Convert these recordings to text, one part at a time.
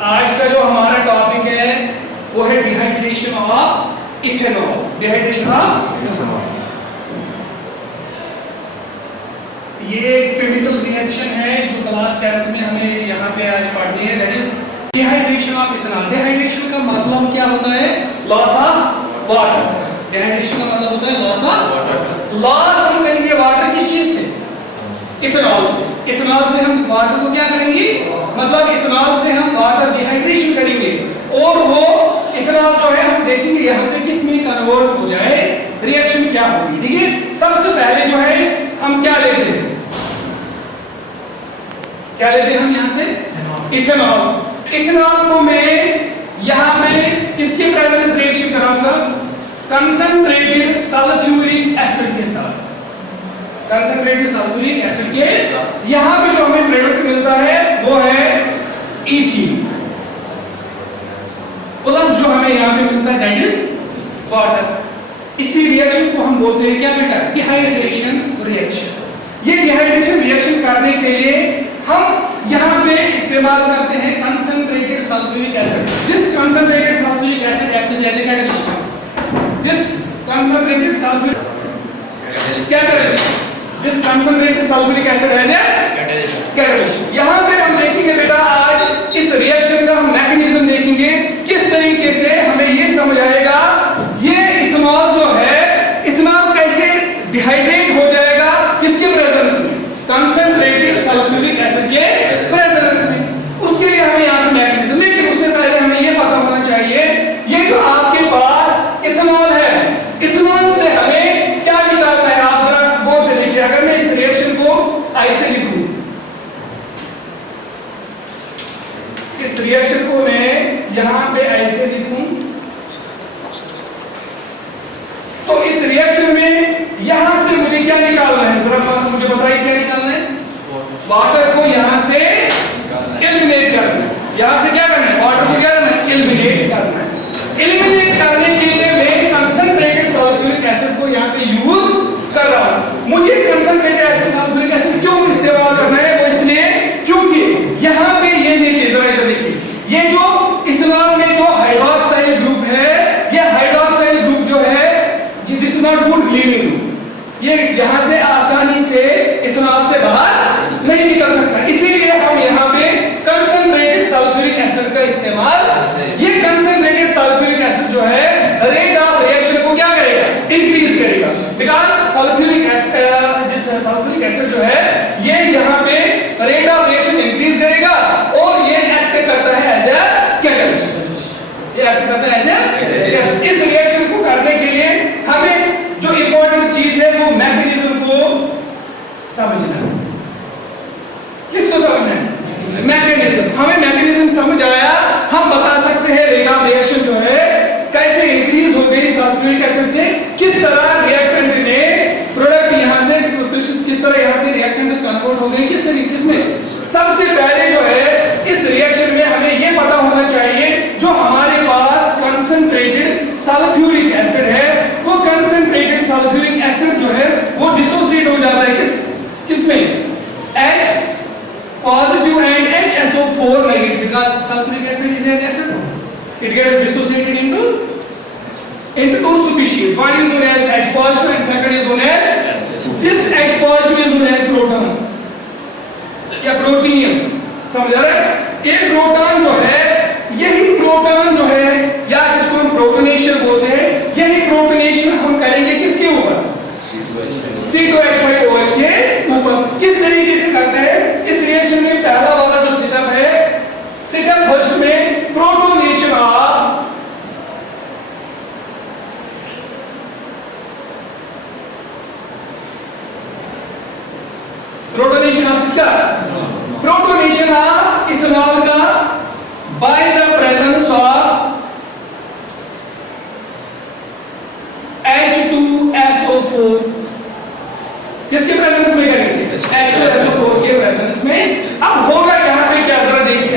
आज का जो हमारा टॉपिक है वो है dehydration of ethanol. Dehydration of ethanol ये एक केमिकल रिएक्शन है जो क्लास 10th में हमें यहाँ पे आज पढ़नी है, that is dehydration of ethanol. Dehydration का मतलब क्या होता है? Loss of water. डिहाइड्रेशन का मतलब होता है लॉस ऑफ वाटर। लॉस हम करेंगे वाटर किस चीज से? इथेनॉल से। इथेनॉल से हम वाटर को क्या करेंगे? मतलब इथेनॉल से हम वाटर डिहाइड्रेशन करेंगे और वो इथेनॉल जो है हम देखेंगे यहाँ पे किस में कन्वर्ट हो जाए, रिएक्शन क्या होगी। ठीक है, सबसे पहले जो है हम क्या लेते हैं? क्या लेते हैं हम यहाँ से? इथेनॉल। इथेनॉल को मैं यहाँ में किसके प्रेजेंस रिएक्शन कराऊंगा? कंसंट्रेटेड सल्फ्यूरिक एसिड के साथ। कंसंट्रेटेड सल्फ्यूरिक एसिड के यहाँ पे जो हमें प्रोडक्ट मिलता है वो है इथीन, प्लस जो हमें यहाँ पे मिलता है दैट इज वाटर। इसी रिएक्शन को हम बोलते हैं क्या बेटा? Dehydration reaction. ये डिहाइड्रेशन रिएक्शन करने के लिए हम यहाँ पे इस्तेमाल करते हैं concentrated sulphuric acid. This concentrated sulphuric acid acts as a catalyst. This concentrated sulphuric catalyst, this concentrated sulphuric acid as a catalyst. यहाँ पे हम देखेंगे बेटा आज इस रिएक्शन का हम मैकेनिज्म देखेंगे, किस तरीके से हमें ये समझ आएगा ये इथेनॉल जो है इथेनॉल कैसे डिहाइड्रेट हो जाएगा, किसके प्रेजेंस में? कंसंट्रेटेड सल्फ्यूरिक एसिड के प्रेजेंस में। उसके लिए हमें यहाँ पे मैकेनिज्म, लेकिन उससे पहले हमें ये पता होना चाहिए ये जो आपके पास इथेनॉल है, इथेनॉल से हमें क्या निकालना है? आप जरा गौर से देखिए। अगर मैं इस रिएक्शन को ऐसे लिखूं, इस रिएक्शन को मैं यहां पे ऐसे लिखूं, तो इस रिएक्शन में यहां से मुझे क्या निकालना है? जरा मुझे बताइए क्या निकालना है? वाटर को यहां से एलिमिनेट करना है। यहां से क्या करना है? वाटर को क्या करना है? एलिमिनेट करना है। एलिमिनेट करने के लिए मैं कंसंट्रेटेड सल्फ्यूरिक एसिड को यहां पे यूज कर रहा हूं। मुझे कंसंट्रेटेड एसिड सल्फ्यूरिक एसिड क्यों इस्तेमाल करना है? वो इसलिए क्योंकि यहां पे ये देखिए, जरा इधर देखिए, ये जो इथेनॉल में जो हाइड्रोक्साइल ग्रुप है, ये हाइड्रोक्साइल ग्रुप जो है this is not good leaving group, ये यहां से आसानी से इथेनॉल से बाहर नहीं निकल सकता। इसीलिए हम यहां पे कंसंट्रेटेड सल्फ्यूरिक एसिड का इस्तेमाल, ये कंसंट्रेटेड सल्फ्यूरिक एसिड जो है रेट ऑफ रिएक्शन को क्या करेगा? इंक्रीज करेगा। बिकॉज़ सल्फ्यूरिक एसिड जो है ये यहाँ पे रेट ऑफ रिएक्शन इंक्रीज करेगा और ये एक्ट करता है एज ए कैटलिस्ट। ये एक्ट करता है एज ए। इस रिएक्शन को करने के लिए हमें जो इंपॉर्टेंट चीज है वो मैकेनिज्म को समझना है। किसको समझना है? मैकेनिज्म। हमें मैकेनिज्म समझ आया, हम बता सकते हैं रेट ऑफ रिएक्शन जो है कैसे इंक्रीज हो गई सल्फ्यूरिक एसिड से, किस तरह रिएक्टेंट ने प्रोडक्ट यहां से किस तरह यहां से रिएक्टेंट कन्वर्ट हो गए, किस तरीके से। सबसे पहले जो है इस रिएक्शन में हमें यह पता होना चाहिए जो हमारे पास कंसंट्रेटेड सल्फ्यूरिक एसिड है, वो कंसंट्रेटेड सल्फ्यूरिक एसिड जो है वो डिसोसिएट हो जाता है किसमें? H positive and HSO4 negative, because sulfuric acid is an acid. It gets dissociated into two species. One is known as H positive and second is known as this H positive is known as proton या प्रोटीनियम। समझ रहे हैं? एक proton जो है, यही proton जो है या जिसको हम प्रोटोनेशन बोलते हैं, यही प्रोटोनेशन हम करेंगे किसके ऊपर? C2H5OH के ऊपर। किस तरीके से करते हैं? इस रिएक्शन में पहला वाला जो सेटअप है, सेटअप फर्स्ट में प्रोटोनेशन ऑफ प्रोटोनेशन ऑफ किसका? प्रोटोनेशन ऑफ इथेनॉल का by the presence of H2SO4, किसके प्रेजेंस में करेंगे? H2SO4 के प्रेजेंस में। अब होगा यहां पे क्या, जरा देखिए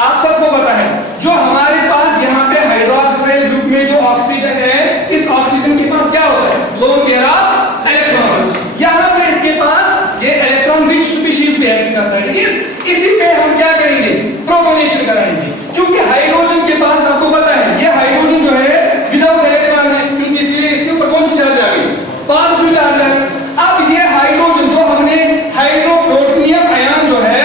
आप सबको पता है जो हमारे पास यहाँ पे हाइड्रोक्साइड ग्रुप में जो ऑक्सीजन है, इस ऑक्सीजन के पास क्या होता है? Lone pair of electron. यहाँ पे इसके पास ये इलेक्ट्रॉन रिच स्पीशीज भी एक्ट करता है, ठीक है। इसी पे हम क्या करेंगे? प्रोटोनेशन कराएंगे, क्योंकि हाइड्रोजन के पास आपको पता है ये हाइड्रोजन जो है विदाउट इलेक्ट्रॉन है, क्योंकि इसलिए इसके ऊपर कौन सी चार्ज आ गई? पॉजिटिव चार्ज आ गई। अब ये हाइड्रोजन जो हमने हाइड्रोक्लोरियम आयन जो है,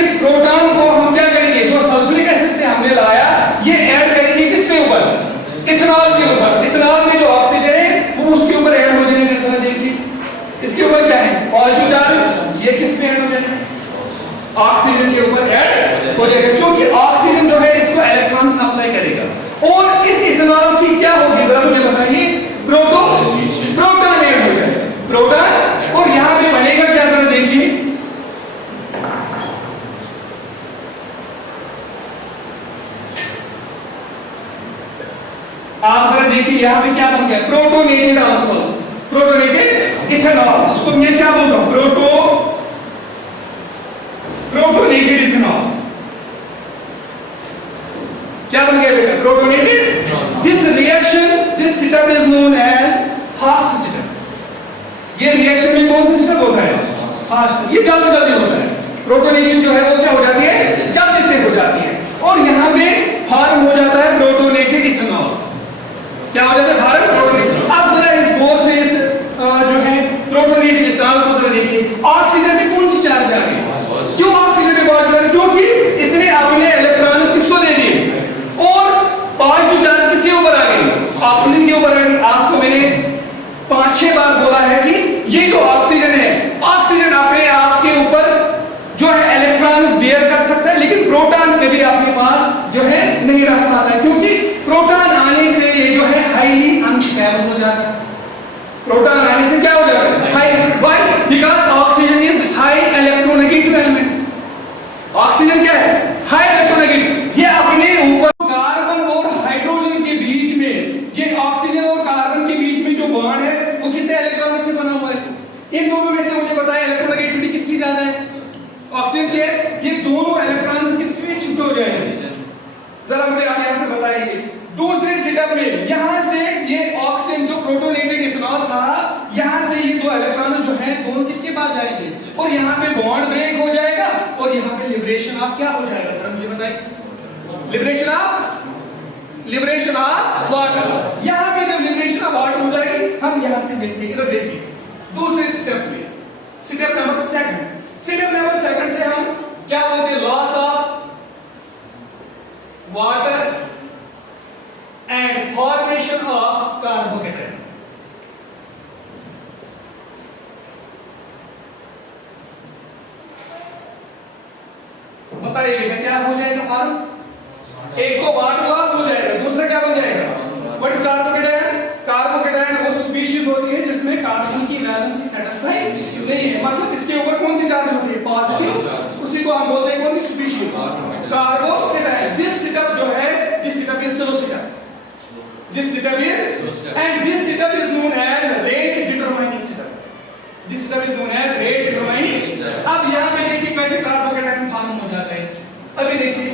इस प्रोटॉन को हम क्या करेंगे? जो सल्फ्यूरिक एसिड से हमने लाया, ये ऐड करेंगे किसके ऊपर? इथेनॉल के ऊपर। इथेनॉल में जो ऑक्सीजन है वो उसके ऊपर ऐड हो जाएगा। जरा देखिए इसके ऊपर क्या है? Positive charge. ये किस पे ऐड हो जाएगा? ऑक्सीजन के ऊपर ऐड हो जाएगा, क्योंकि ऑक्सीजन जो है इसको इलेक्ट्रॉन सप्लाई करेगा। और इस इथेनॉल की क्या होगी जरा मुझे बताइए? प्रोटॉन ऐड हो जाएगा, प्रोटॉन। और यहां पे बनेगा क्या, जरा देखिए आप जरा देखिए यहां पे क्या बन गया? Protonated alcohol, protonated ethanol. इसको मैं क्या बोल रहा हूं? Protonated ethanol. क्या बन गया बेटा? Protonated. This reaction, this step is known as fast step. ये रिएक्शन में कौन सा स्टेप होता है? फास्ट। ये जल्दी जल्दी होता है। प्रोटोनेशन जो है वो क्या हो जाती है? जल्दी से हो जाती है। और यहां पे फॉर्म हो जाता है प्रोटोनेटेड इथेनॉल। क्या हो जाता है? भारत प्रोटोनेटेड। अब जरा इस बोर्ड से इस जो है प्रोटोनेटेड इथेनॉल को जरा देखिए, ऑक्सीजन पे कौन सी चार्ज आ गई? क्यों ऑक्सीजन पे पॉजिटिव चार्ज? क्योंकि इसने अपने इलेक्ट्रॉन्स किसको दे दिए और पॉजिटिव चार्ज किसके ऊपर आ गई? ऑक्सीजन के ऊपर आ गई। आपको मैंने 5-6 बार बोला है कि ये जो ऑक्सीजन है, ऑक्सीजन अपने आप के ऊपर जो है इलेक्ट्रॉन्स बेयर कर सकता है, लेकिन प्रोटॉन कभी अपने पास जो है नहीं रख पाता है, क्योंकि प्रोटॉन आने से ये जो है हाईली अनस्टेबल हो जाता है। प्रोटॉन आने से क्या हो जाता है? High. Why? Because oxygen is high electronegative element. Oxygen क्या है? High electronegative. ये अपने ऊपर कार्बन और हाइड्रोजन के बीच में, ये ऑक्सीजन और कार्बन के बीच में जो बॉन्ड है वो कितने इलेक्ट्रॉन से बना हुआ है? इन दोनों में से मुझे बताएं इलेक्ट्रोनेगेटिविटी किसकी ज्यादा है? ऑक्सीजन की है। ये दोनों इलेक्ट्रॉन्स किसमें शिफ्ट हो जाएंगे? जरा मुझे आप यहां पे बताइए। दूसरे स्टेप में यहां से ये ऑक्सीजन जो प्रोटोनेटेड इथेनॉल था, यहां से ये दो इलेक्ट्रॉन जो है दोनों किसके पास जाएंगे? और यहां पे बॉन्ड ब्रेक हो जाएगा और यहां पे लिबरेशन ऑफ क्या हो जाएगा? जरा मुझे बताइए। Liberation of water. यहां पे जब लिबरेशन ऑफ वाटर हो जाएगी, हम यहां से देखते हैं। इधर देखिए दूसरे स्टेप में, स्टेप नंबर 2। स्टेप नंबर 2 से हम क्या बोलते हैं? Loss of water and formation of carbocation. बताइए बेटा क्या हो जाएगा फॉर्म? एक तो वाटर लॉस हो जाएगा, दूसरा क्या बन जाएगा? What is carbocation? कार्बोकेटायन वो स्पीशीज होती है जिसमें कार्बन की वैलेंसी सेटिस्फाई नहीं है, मतलब इसके ऊपर कौन सी चार्ज होती है? पॉजिटिव। उसी को हम बोलते हैं कौन सी स्पीशीज? कार्बोकेटायन। दिस स्टेप जो है, this step is slow step. This step is, and this step is known as rate determining step. This step is known as rate determining. अब यहाँ पे देखिए कैसे कार्बोकेटायन फॉर्म हो जाता है। अभी देखिए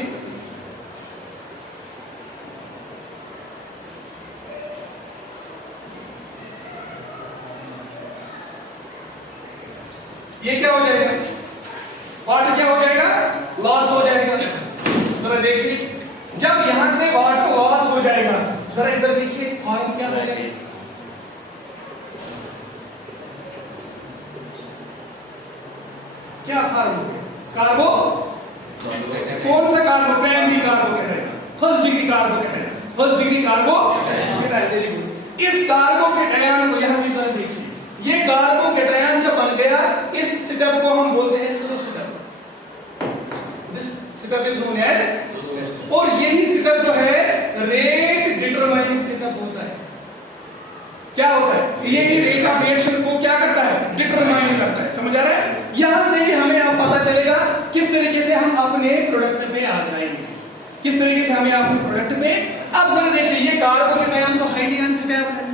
ये क्या हो जाएगा? वाटर क्या हो जाएगा? लॉस हो जाएगा। जरा देखिए जब यहां से वाटर लॉस हो जाएगा, जरा इधर देखिए फॉर्म क्या हो जाएगा? क्या फॉर्म हो गया? कार्बो, कौन सा carbo? Primary carbocation, first degree carbocation, first degree carbocation. Very good. इस कार्बोकेटायन को यहां पे जरा देखिए, ये कार्बोकेटायन जब बन गया, इस स्टेप को हम बोलते हैं slow step. This step is known as, और यही स्टेप जो है रेट डिटरमाइनिंग स्टेप ये रेट ऑफ रिएक्शन को क्या करता है, डिटरमाइन करता है। समझ आ रहा है? यहां से ही हमें अब पता चलेगा किस तरीके से हम अपने प्रोडक्ट पे आ जाएंगे, किस तरीके से हमें अपने प्रोडक्ट पे। अब जरा देखिए, ये कार्बोकेटायन तो हाईली अनस्टेबल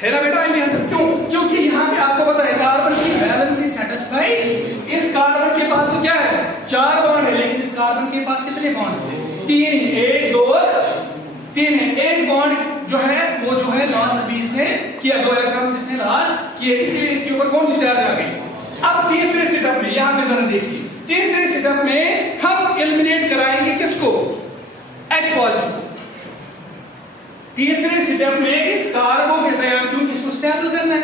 है ना बेटा, हाईली अनस्टेबल। क्यों? क्योंकि यहाँ पे आपको पता है कार्बन की वैलेंसी सेटिस्फाई, इस कार्बन के पास तो क्या है 4 बॉन्ड है, लेकिन इस कार्बन के पास कितने बॉन्ड्स हैं? 3, 1 2 3 है। एक बॉन्ड जो है वो जो है लॉस अभी इसने किया, 2 इलेक्ट्रॉन्स इसने लॉस किए, इसलिए इसके ऊपर कौन सी चार्ज आ गई। अब तीसरे सेटअप में यहां पे जरा देखिए, तीसरे सेटअप में हम एलिमिनेट कराएंगे किसको, H पॉजिटिव। तीसरे सेटअप में इस कार्बोकेटायन, क्योंकि इसको स्टेबल करना है,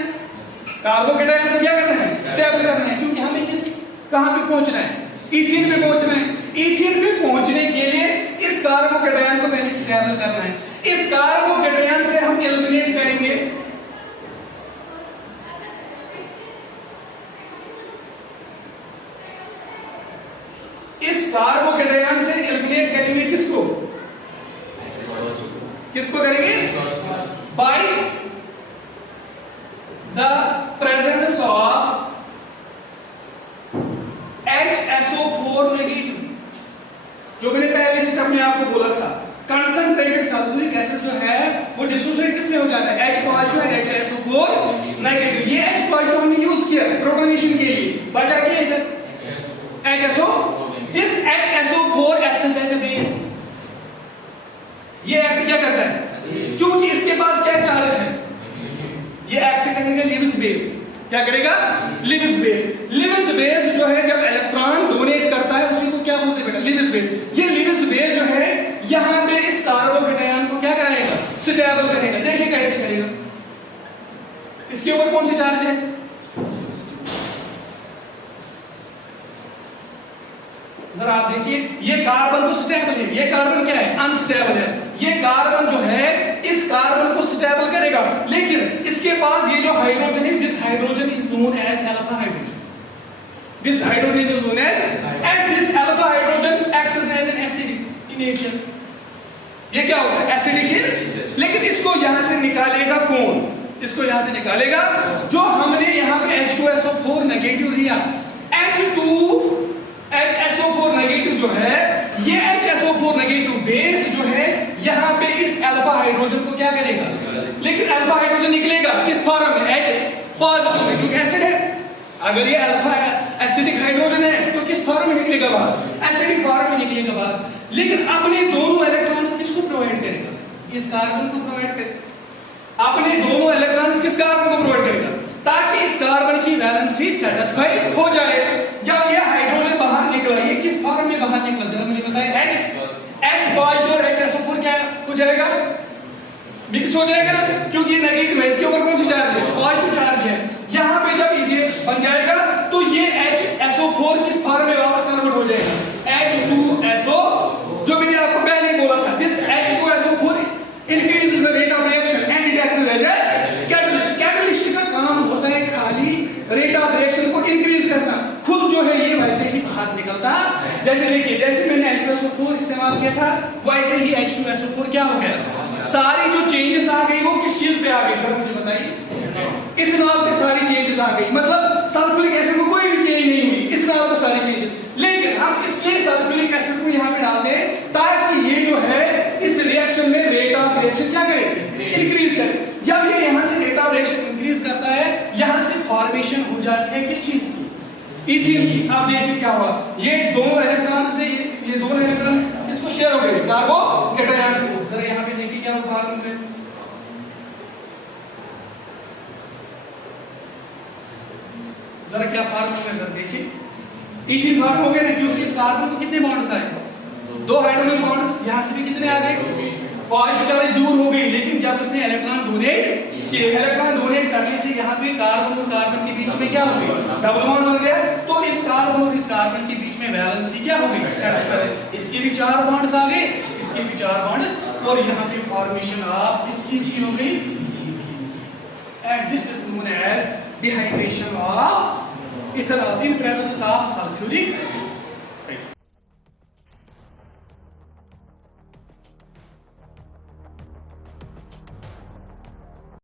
कार्बोकेटायन को क्या करना है, स्टेबल करना है, क्योंकि हमें किस कहां पे पहुंचना है, इथीन पे पहुंचना है। इथीन पे पहुंचने के लिए इस कार्बोकेटायन को पहले स्टेबल करना है। इस कार्बोकेटायन से हम एलिमिनेट करेंगे किसको, किसको करेंगे, by the presence of HSO4 negative. जो मैंने पहले स्टेप में आपको बोला था, कंसंट्रेटेड सल्फ्यूरिक एसिड जो है वो डिसोसिएट किसमें हो जाता है, H पॉजिटिव है, HSO4 नेगेटिव। ये H पॉजिटिव हमने यूज किया प्रोटोनेशन के लिए, बचा क्या इधर HSO, this HSO4 acts as a base. ये एक्ट क्या करता है, क्योंकि इसके पास क्या चार्ज है, ये एक्ट करेगा लिविस बेस। क्या करेगा, लिविस बेस। लिविस बेस जो है जब इलेक्ट्रॉन डोनेट करता है उसी को क्या बोलते हैं बेटा, लिविस बेस। ये लिविस बेस जो है यहां पे इस कार्बोकेटायन को क्या कराएगा, स्टेबल करेगा। देखिए कैसे करेगा, इसके ऊपर कौन सी चार्ज है, जरा आप देखिए, ये कार्बन तो स्टेबल है, ये कार्बन क्या है, अनस्टेबल है। ये कार्बन जो है इस कार्बन को स्टेबल करेगा, लेकिन इसके पास ये जो हाइड्रोजन है, this hydrogen is known as alpha hydrogen. This hydrogen is known as, and this alpha hydrogen acts as an acidic in nature. ये क्या होता है, एसिडिक। लेकिन इसको यहां से निकालेगा कौन, इसको यहां से निकालेगा जो हमने यहां पे H2SO4 नेगेटिव लिया। HSO4 नेगेटिव जो है, ये HSO4 नेगेटिव बेस जो है यहां पे इस अल्फा हाइड्रोजन को क्या करेगा, लेकिन अल्फा हाइड्रोजन निकलेगा किस फॉर्म में, H पॉजिटिव में, क्योंकि एसिड है। अगर ये अल्फा एसिडिक हाइड्रोजन है तो किस फॉर्म में निकलेगा बाहर, एसिडिक फॉर्म में निकलेगा बाहर। लेकिन अपने दोनों इलेक्ट्रॉन्स किसको प्रोवाइड करेगा, इस कार्बन को प्रोवाइड करेगा। अपने दोनों इलेक्ट्रॉन्स किस कार्बन को प्रोवाइड करेगा, ताकि इस कार्बन की वैलेंसी सेटिस्फाई हो जाए। जब ये हाइड्रोजन बाहर निकला, ये किस फॉर्म में बाहर निकला, जरा मुझे बताएं। H पॉजिटिव और HSO4 क्या हो जाएगा, मिक्स हो जाएगा ना, क्योंकि ये नेगेटिव है। इसके ऊपर कौन सी चार्ज है, पॉजिटिव चार्ज है। यहां पे जब ये बन जाएगा तो ये HSO4 किस फॉर्म में वापस कन्वर्ट हो जाएगा, H2SO, जो मैंने आपको पहले बोला था। This H2SO4 increases the rate of reaction and it acts as a catalyst। Catalyst का काम होता है खाली रेट ऑफ रिएक्शन को इंक्रीज करना, खुद जो है ये वैसे ही बाहर निकलता। जैसे देखिए, जैसे मैंने H2SO4 इस्तेमाल किया था, वैसे ही H2SO4 क्या हो गया, सारी जो चेंजेस आ गई वो किस चीज पे आ गई, सर मुझे बताइए। इथेनॉल पे सारी चेंजेस आ गई, मतलब सल्फ्यूरिक एसिड में कोई भी चेंज नहीं हुई, इथेनॉल को सारी चेंजेस। लेकिन हम इसलिए सल्फ्यूरिक एसिड को यहाँ पे डालते हैं ताकि ये जो है इस रिएक्शन में रेट ऑफ रिएक्शन क्या करे, इंक्रीज करे। जब ये यहाँ से रेट ऑफ रिएक्शन इंक्रीज करता है, यहाँ से फॉर्मेशन हो जाती है किस चीज की, इथीन की। अब देखिए क्या हुआ, ये दोनों इलेक्ट्रॉन्स ने, ये दोनों इलेक्ट्रॉन्स इसको शेयर हो गए कार्बोकेटायन को। जरा यहाँ पे देखिए क्या हुआ, जरा क्या फॉर्म हो गया, सर देखिए इथीन फॉर्म हो गया ना, क्योंकि इस कार्बन को कितने बॉन्ड्स आए, 2 हाइड्रोजन बॉन्ड्स। यहाँ से भी कितने आ गए, पॉजिटिव चार्ज दूर हो गई। लेकिन जब इसने इलेक्ट्रॉन डोनेट किए, इलेक्ट्रॉन डोनेट करने से यहाँ पे कार्बन और कार्बन के बीच में क्या हो गई, डबल बॉन्ड बन गया। तो इस कार्बन और इस कार्बन के बीच में वैलेंसी क्या हो गई, सेटिस्फाई। इसके भी 4 बॉन्ड्स आ गए, इसके भी 4 बॉन्ड्स, और यहाँ पे फॉर्मेशन ऑफ इस चीज की हो गई, and this is known as dehydration of ethanol in presence of sulphuric